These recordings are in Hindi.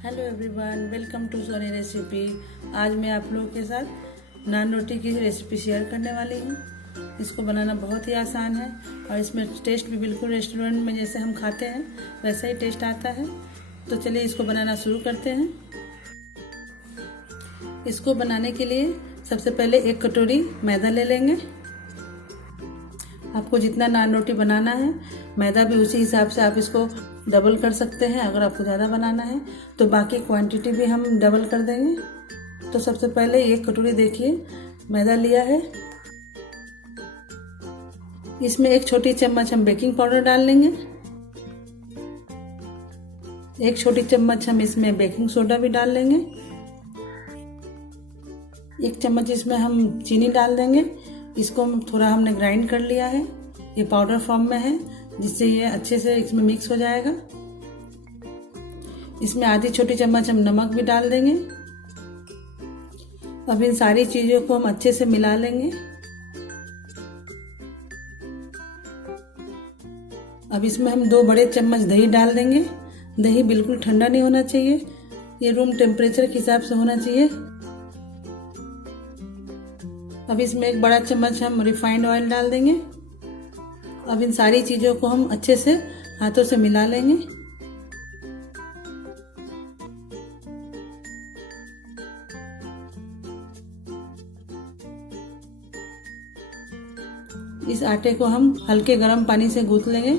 Hello everyone, welcome to Soni recipe. आज मैं आप लोगों के साथ नान रोटी की रेसिपी शेयर करने वाली हूँ। इसको बनाना बहुत ही आसान है और इसमें टेस्ट भी बिल्कुल रेस्टोरेंट में जैसे हम खाते हैं वैसा ही टेस्ट आता है। तो चलिए इसको बनाना शुरू करते हैं। इसको बनाने के लिए सबसे पहले 1 कटोरी मैदा ले लेंगे। आपको जितना नान रोटी बनाना है मैदा भी उसी हिसाब से आप इसको डबल कर सकते हैं। अगर आपको ज़्यादा बनाना है तो बाकी क्वांटिटी भी हम डबल कर देंगे। तो सबसे पहले 1 कटोरी देखिए मैदा लिया है। इसमें 1 छोटी चम्मच हम बेकिंग पाउडर डाल लेंगे। 1 छोटी चम्मच हम इसमें बेकिंग सोडा भी डाल लेंगे। 1 चम्मच इसमें हम चीनी डाल देंगे। इसको थोड़ा हमने ग्राइंड कर लिया है, ये पाउडर फॉर्म में है, जिससे ये अच्छे से इसमें मिक्स हो जाएगा। इसमें आधी छोटी चम्मच हम नमक भी डाल देंगे। अब इन सारी चीज़ों को हम अच्छे से मिला लेंगे। अब इसमें हम 2 बड़े चम्मच दही डाल देंगे। दही बिल्कुल ठंडा नहीं होना चाहिए, ये रूम टेम्परेचर के हिसाब से होना चाहिए। अब इसमें 1 बड़ा चम्मच हम रिफाइंड ऑयल डाल देंगे। अब इन सारी चीज़ों को हम अच्छे से हाथों से मिला लेंगे। इस आटे को हम हल्के गर्म पानी से गूंथ लेंगे।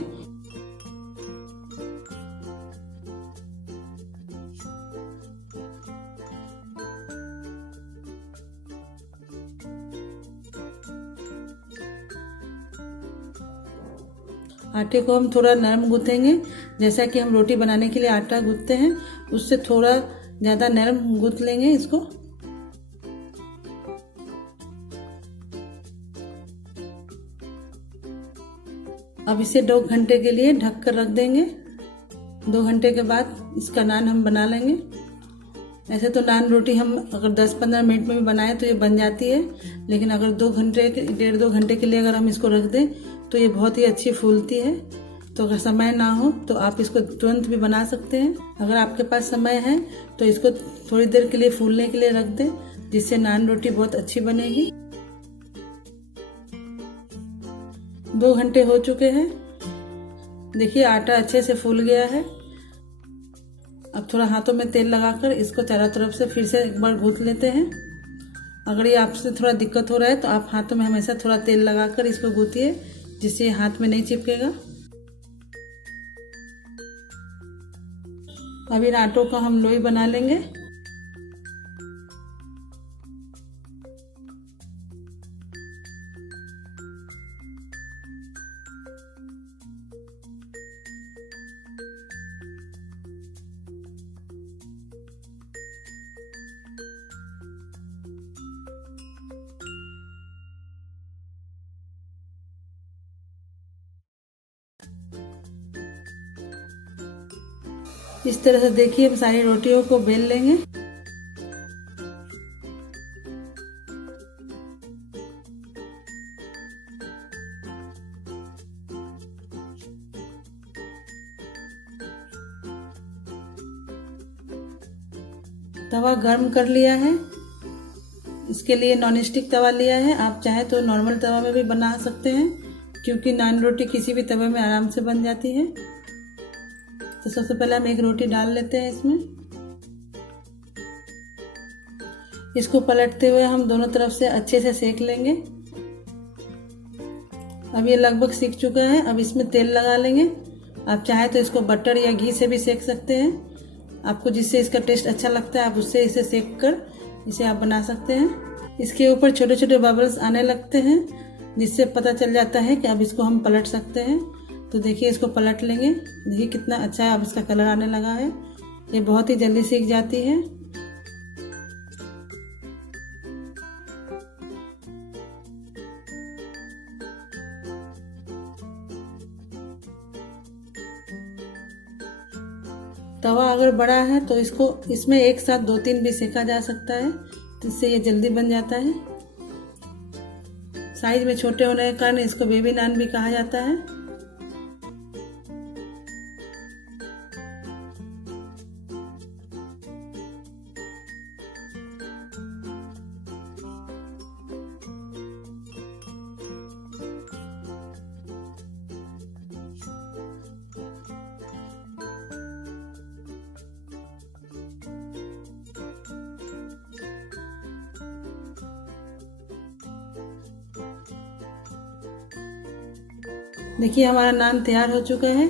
आटे को हम थोड़ा नरम गूंथेंगे, जैसा कि हम रोटी बनाने के लिए आटा गूंथते हैं उससे थोड़ा ज़्यादा नरम गूंथ लेंगे इसको। अब इसे 2 घंटे के लिए ढक कर रख देंगे। 2 घंटे के बाद इसका नान हम बना लेंगे। ऐसे तो नान रोटी हम अगर 10-15 मिनट में भी बनाएं तो ये बन जाती है, लेकिन अगर 1.5-2 घंटे के लिए अगर हम इसको रख दें तो ये बहुत ही अच्छी फूलती है। तो अगर समय ना हो तो आप इसको तुरंत भी बना सकते हैं। अगर आपके पास समय है तो इसको थोड़ी देर के लिए फूलने के लिए रख दें, जिससे नान रोटी बहुत अच्छी बनेगी। 2 घंटे हो चुके हैं, देखिए आटा अच्छे से फूल गया है। अब थोड़ा हाथों में तेल लगाकर इसको चारों तरफ से फिर से एक बार गूंथ लेते हैं। अगर ये आपसे थोड़ा दिक्कत हो रहा है तो आप हाथों में हमेशा थोड़ा तेल लगाकर इसको गूंथिए, जिससे हाथ में नहीं चिपकेगा। अब इन आटों का हम लोई बना लेंगे। इस तरह से देखिए हम सारी रोटियों को बेल लेंगे। तवा गर्म कर लिया है। इसके लिए नॉन स्टिक तवा लिया है। आप चाहे तो नॉर्मल तवा में भी बना सकते हैं, क्योंकि नान रोटी किसी भी तवे में आराम से बन जाती है। तो सबसे पहले हम 1 रोटी डाल लेते हैं इसमें। इसको पलटते हुए हम दोनों तरफ से अच्छे से सेक लेंगे। अब ये लगभग सिक चुका है। अब इसमें तेल लगा लेंगे। आप चाहे तो इसको बटर या घी से भी सेक सकते हैं। आपको जिससे इसका टेस्ट अच्छा लगता है आप उससे इसे सेक कर इसे आप बना सकते हैं। इसके ऊपर छोटे छोटे बबल्स आने लगते हैं, जिससे पता चल जाता है कि अब इसको हम पलट सकते हैं। तो देखिए इसको पलट लेंगे। देखिए कितना अच्छा है, अब इसका कलर आने लगा है। ये बहुत ही जल्दी सीख जाती है। तवा अगर बड़ा है तो इसमें एक साथ 2-3 भी सेका जा सकता है, तो इससे ये जल्दी बन जाता है। साइज में छोटे होने के कारण इसको बेबी नान भी कहा जाता है। देखिए हमारा नान तैयार हो चुका है।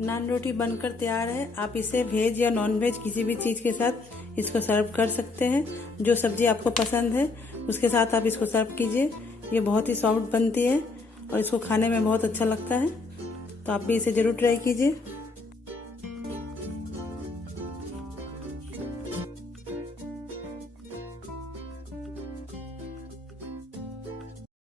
नान रोटी बनकर तैयार है। आप इसे वेज या नॉन वेज किसी भी चीज़ के साथ इसको सर्व कर सकते हैं। जो सब्जी आपको पसंद है उसके साथ आप इसको सर्व कीजिए। ये बहुत ही सॉफ्ट बनती है और इसको खाने में बहुत अच्छा लगता है। तो आप भी इसे ज़रूर ट्राई कीजिए।